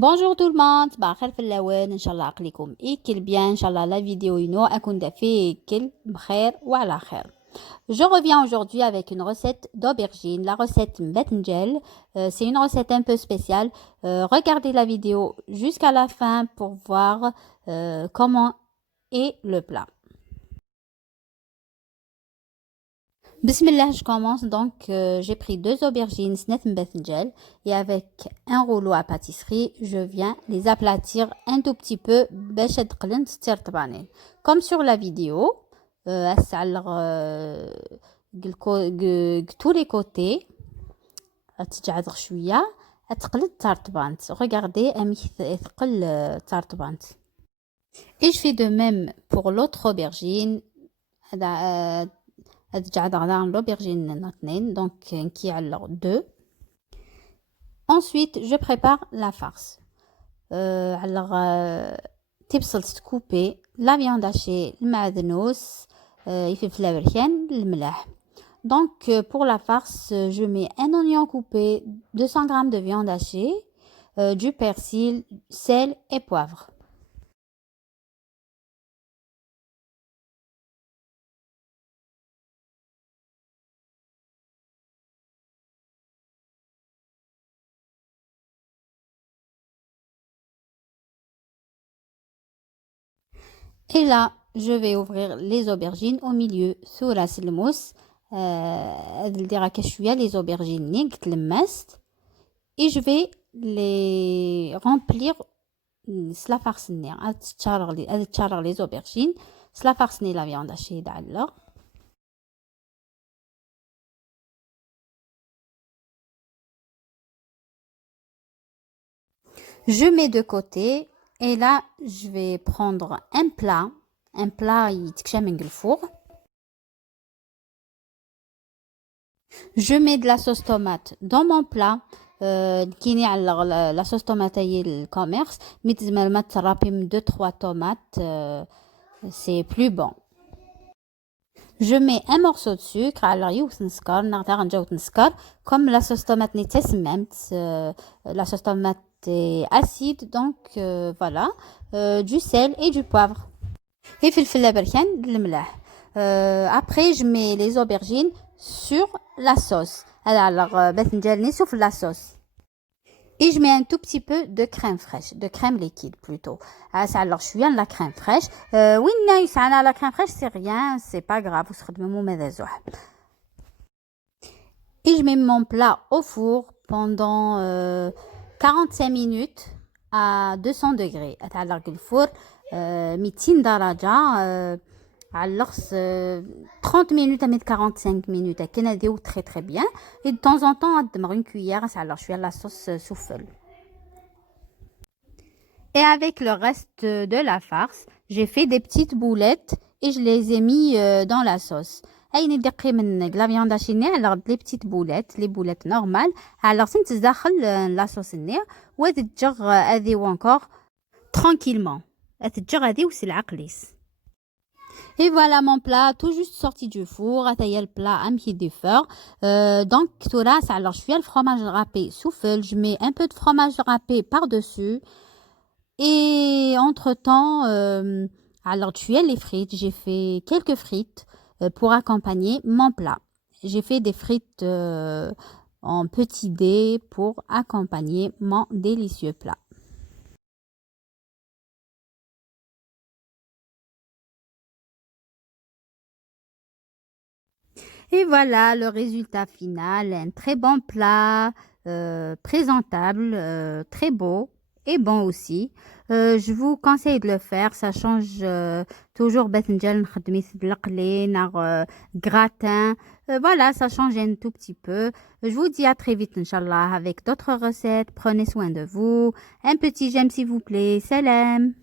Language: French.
Bonjour tout le monde, صباح الخير في اللوان. ان شاء الله عقلكم يكل bien. ان شاء الله la vidéo ino اكون دافي يكل بخير وعلى خير. Je reviens aujourd'hui avec une recette d'aubergine, la recette mbatngel. C'est une recette un peu spéciale. Regardez la vidéo jusqu'à la fin pour voir comment est le plat. Bismillah, je commence. Donc, j'ai pris 2 aubergines snet mbatngel et avec un rouleau à pâtisserie, je viens les aplatir un tout petit peu باش تقلن تسترطبانين. Comme sur la vidéo, tous les côtés تجعد شوية تقلد ترطبانت. Regardez, ثقل ترطبانت. Et je fais de même pour l'autre aubergine. L'aubergine, donc qui a alors 2. Ensuite, je prépare la farce. Alors, تبصل couper la viande hachée, le معدنوس, يفلفل البركان, le ملح. Donc, pour la farce, je mets un oignon coupé, 200 g de viande hachée, du persil, sel et poivre. Et là, je vais ouvrir les aubergines au milieu sur la mousse. Les aubergines et je vais les remplir la farce. Les aubergines, la farce la viande hachée d'alors. Je mets de côté. Et là, je vais prendre un plat يتكشى four. Je mets de la sauce tomate dans mon plat. La sauce tomate est le commerce. Mais tu mettre 2-3 tomates, c'est plus bon. Je mets un morceau de sucre. Comme la sauce tomate n'est même, la sauce tomate est acide, donc voilà, du sel et du poivre. Et après, je mets les aubergines sur la sauce. Alors, sur la sauce. Et je mets un tout petit peu de crème fraîche, de crème liquide plutôt. Alors, je suis à la crème fraîche. Oui, la crème fraîche, c'est rien, c'est pas grave. Et je mets mon plat au four pendant 45 minutes à 200 degrés. Alors, le four, 200 درجة. Alors, 30 minutes à 45 minutes. Très très bien. Et de temps en temps, une cuillère. Alors, je suis à la sauce souffle. Et avec le reste de la farce, j'ai fait des petites boulettes et je les ai mis dans la sauce. La viande hachée, alors les petites boulettes, les boulettes normales. Alors, c'est la sauce ou encore tranquillement. Et voilà mon plat, tout juste sorti du four. Le plat à mi de feu. Donc, alors je fais le fromage râpé souffle. Je mets un peu de fromage râpé par-dessus. Et entre-temps, alors tu as les frites. J'ai fait quelques frites pour accompagner mon plat. J'ai fait des frites en petit dés pour accompagner mon délicieux plat. Et voilà le résultat final, un très bon plat, présentable, très beau et bon aussi. Je vous conseille de le faire, ça change toujours gratin. Voilà, ça change un tout petit peu. Je vous dis à très vite, Inch'Allah, avec d'autres recettes. Prenez soin de vous. Un petit j'aime s'il vous plaît. Salam.